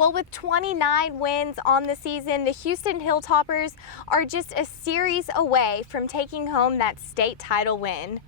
Well, with 29 wins on the season, the Houston Hilltoppers are just a series away from taking home that state title win.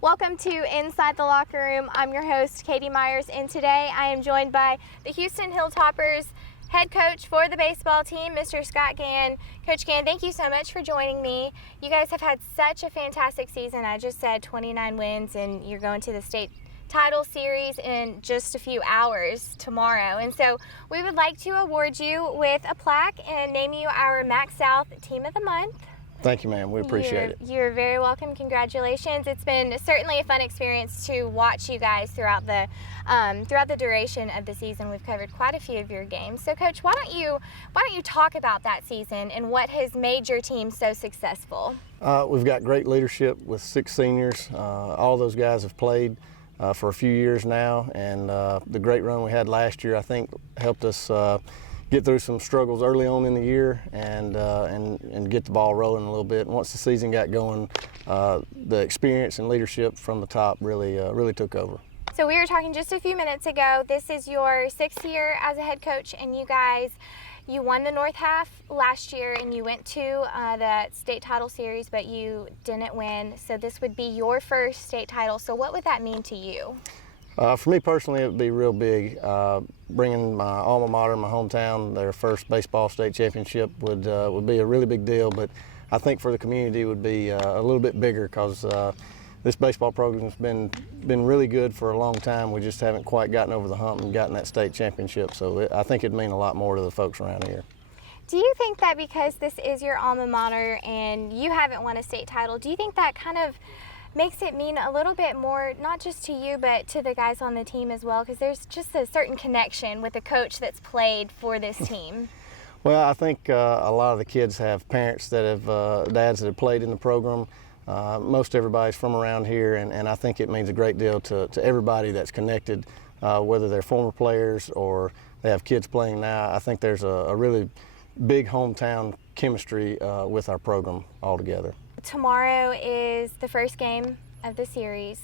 Welcome to Inside the Locker Room. I'm your host, Katie Myers, and today I am joined by the Houston Hilltoppers head coach for the baseball team, Mr. Scott Gann. Coach Gann, thank you so much for joining me. You guys have had such a fantastic season. I just said 29 wins, and you're going to the state title series in just a few hours tomorrow. And so we would like to award you with a plaque and name you our Mac South Team of the Month. Thank you, ma'am. We appreciate it. You're very welcome. Congratulations. It's been certainly a fun experience to watch you guys throughout the duration of the season. We've covered quite a few of your games. So, Coach, why don't you talk about that season and what has made your team so successful? We've got great leadership with 6 seniors. All those guys have played for a few years now, and the great run we had last year, I think, helped us get through some struggles early on in the year and get the ball rolling a little bit. And once the season got going, the experience and leadership from the top really took over. So we were talking just a few minutes ago. This is your 6th year as a head coach, and you won the North Half last year, and you went to the state title series, but you didn't win. So this would be your first state title. So what would that mean to you? For me personally, it would be real big. Bringing my alma mater, my hometown, their first baseball state championship would be a really big deal. But I think for the community, it would be a little bit bigger because this baseball program has been really good for a long time. We just haven't quite gotten over the hump and gotten that state championship. So I think it'd mean a lot more to the folks around here. Do you think that because this is your alma mater and you haven't won a state title, do you think that kind of makes it mean a little bit more, not just to you, but to the guys on the team as well? Because there's just a certain connection with the coach that's played for this team. Well, I think a lot of the kids have parents that have, dads that have played in the program. Most everybody's from around here, and I think it means a great deal to everybody that's connected, whether they're former players or they have kids playing now. I think there's a really big hometown chemistry with our program altogether. Tomorrow is the first game of the series.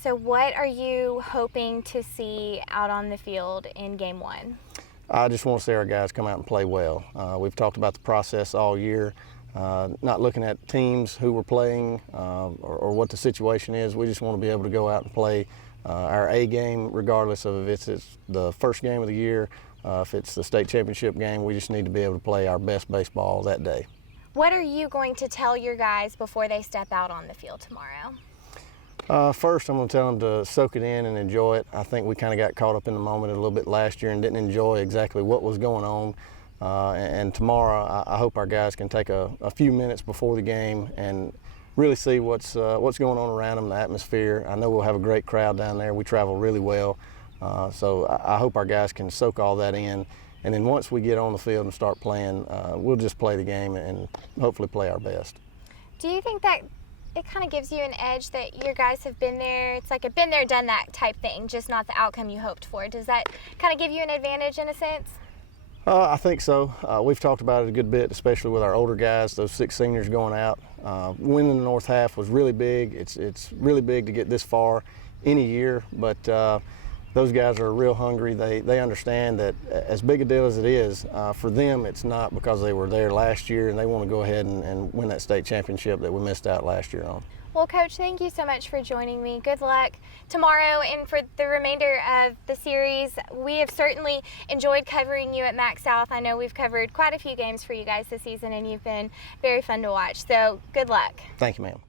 So what are you hoping to see out on the field in game 1? I just want to see our guys come out and play well. We've talked about the process all year, not looking at teams who we're playing or what the situation is. We just want to be able to go out and play our A game, regardless of if it's the first game of the year, if it's the state championship game. We just need to be able to play our best baseball that day. What are you going to tell your guys before they step out on the field tomorrow? First, I'm going to tell them to soak it in and enjoy it. I think we kind of got caught up in the moment a little bit last year and didn't enjoy exactly what was going on. And tomorrow, I hope our guys can take a few minutes before the game and really see what's going on around them, the atmosphere. I know we'll have a great crowd down there. We travel really well. So I hope our guys can soak all that in. And then once we get on the field and start playing, we'll just play the game and hopefully play our best. Do you think that it kind of gives you an edge that your guys have been there? It's like a been there, done that type thing, just not the outcome you hoped for. Does that kind of give you an advantage in a sense? I think so. We've talked about it a good bit, especially with our older guys, those 6 seniors going out. Winning the North Half was really big. It's really big to get this far any year, but those guys are real hungry. They understand that as big a deal as it is, for them it's not because they were there last year and they want to go ahead and win that state championship that we missed out last year on. Well, Coach, thank you so much for joining me. Good luck tomorrow and for the remainder of the series. We have certainly enjoyed covering you at Mac South. I know we've covered quite a few games for you guys this season, and you've been very fun to watch. So good luck. Thank you, ma'am.